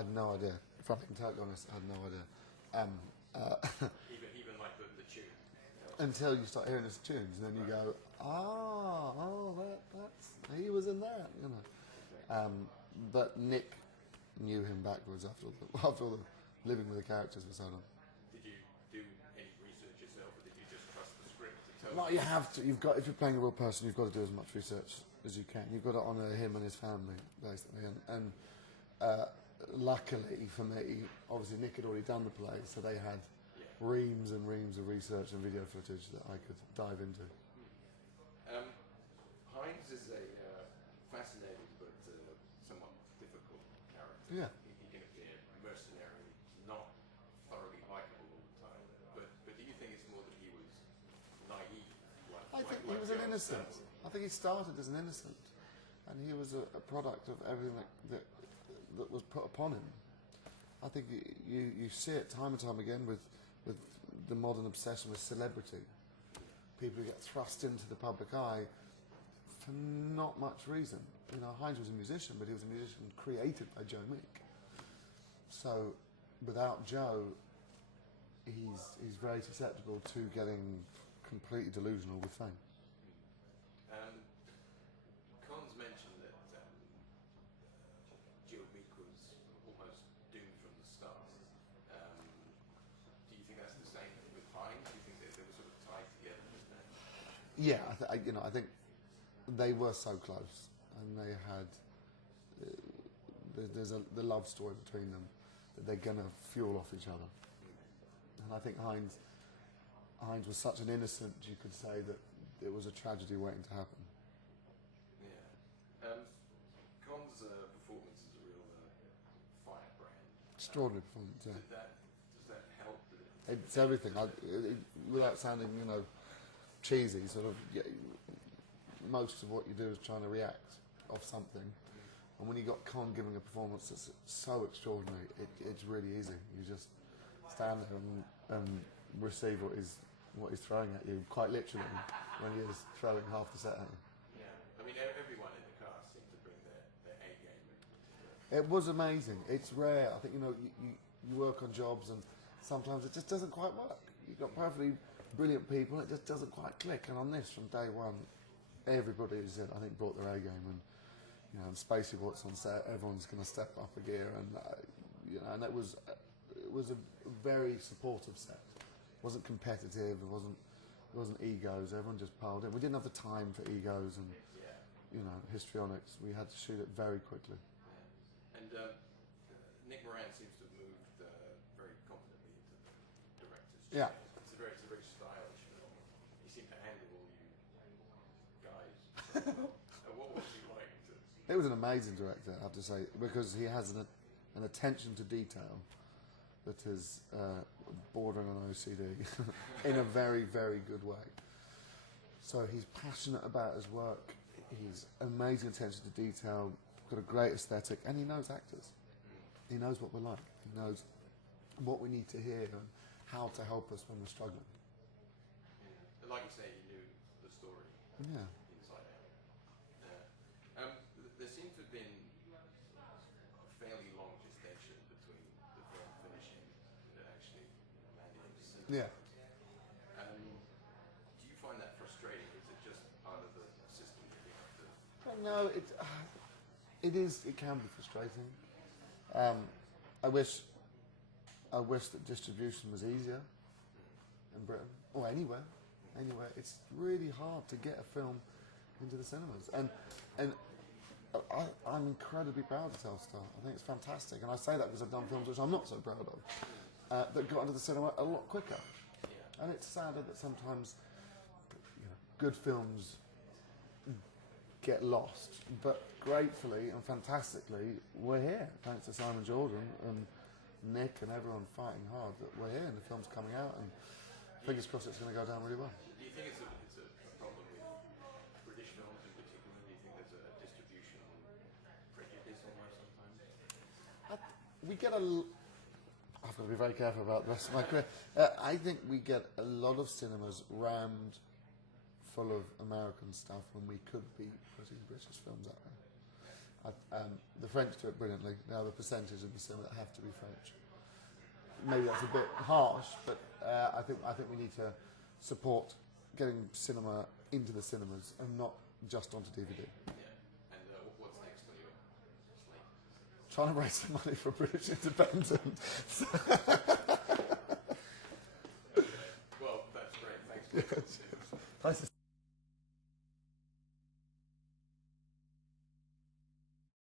had no idea. If I'm being totally honest, I had no idea. Even like the tune. Until you start hearing his tunes, and then you go, that's he was in that, you know. But Nick knew him backwards after all the living with the characters for so long. Did you do any research yourself, or did you just trust the script to tell Well, you have to. You've got, if you're playing a real person, you've got to do as much research as you can. You've got to honour him and his family, basically. And luckily for me, obviously Nick had already done the play, so they had reams and reams of research and video footage that I could dive into. Hines is a fascinating but somewhat difficult character. Yeah. He can appear mercenary, not thoroughly likable all the time. But do you think it's more that he was naive? I think he was an innocent. I think he started as an innocent, and he was a product of everything that was put upon him. I think you see it time and time again with the modern obsession with celebrity. People who get thrust into the public eye for not much reason. You know, Hines was a musician, but he was a musician created by Joe Meek. So without Joe, he's very susceptible to getting completely delusional with fame. Cons mentioned that Joe Meek was almost doomed from the start. Do you think that's the same with Hines? Do you think that they were sort of tied together? Yeah, I think they were so close, and they had there's the love story between them that they're gonna fuel off each other. And I think Hines was such an innocent, you could say, that it was a tragedy waiting to happen. Yeah. Con's performance is a real firebrand. Extraordinary performance. Yeah. Does that help? It's everything. Without sounding, cheesy, sort of. Yeah, most of what you do is trying to react off something, and when you got Con giving a performance that's so extraordinary, it's really easy. You just stand there and receive what he's throwing at you, quite literally, when he is throwing half the set at you. Yeah, I mean everyone in the cast seemed to bring their A game. It was amazing. It's rare. I think you work on jobs and sometimes it just doesn't quite work. You've got perfectly brilliant people, and it just doesn't quite click. And on this, from day one, everybody I think brought their A game, and and Spacey Watts on set, everyone's going to step up a gear, and and it was a very supportive set. It wasn't competitive. It wasn't egos. Everyone just piled in. We didn't have the time for egos and histrionics. We had to shoot it very quickly. And Nick Moran seems to have moved very confidently into the director's chair. Yeah. It's a very stylish film. He seemed to handle all you guys. What was he like? It was an amazing director, I have to say, because he has an attention to detail that is bordering on OCD in a very, very good way. So he's passionate about his work. He's amazing attention to detail, got a great aesthetic, and he knows actors. He knows what we're like. He knows what we need to hear and how to help us when we're struggling. Yeah. Like you say, he knew the story Yeah. inside out. There seemed to have been a fairly long gestation between the film finishing and actually landing in the cinema. Yeah. Do you find that frustrating, or is it just part of the system that you have to... No, it is. It can be frustrating. I wish that distribution was easier in Britain or anywhere. It's really hard to get a film into the cinemas, and I'm incredibly proud of Telstar. I think it's fantastic, and I say that because I've done films which I'm not so proud of that got into the cinema a lot quicker. And it's sadder that sometimes good films get lost, but gratefully and fantastically, we're here. Thanks to Simon Jordan and Nick and everyone fighting hard, that we're here and the film's coming out, and fingers crossed it's going to go down really well. Do you think it's a problem with British films in particular? Do you think there's a distribution prejudice almost sometimes? I've got to be very careful about the rest of my career. I think we get a lot of cinemas rammed full of American stuff when we could be putting British films out there. The French do it brilliantly. Now the percentage of the cinema that have to be French. Maybe that's a bit harsh, but I think we need to support getting cinema into the cinemas and not just onto DVD. Yeah. And what's next on your slate? Trying to raise some money for British independence.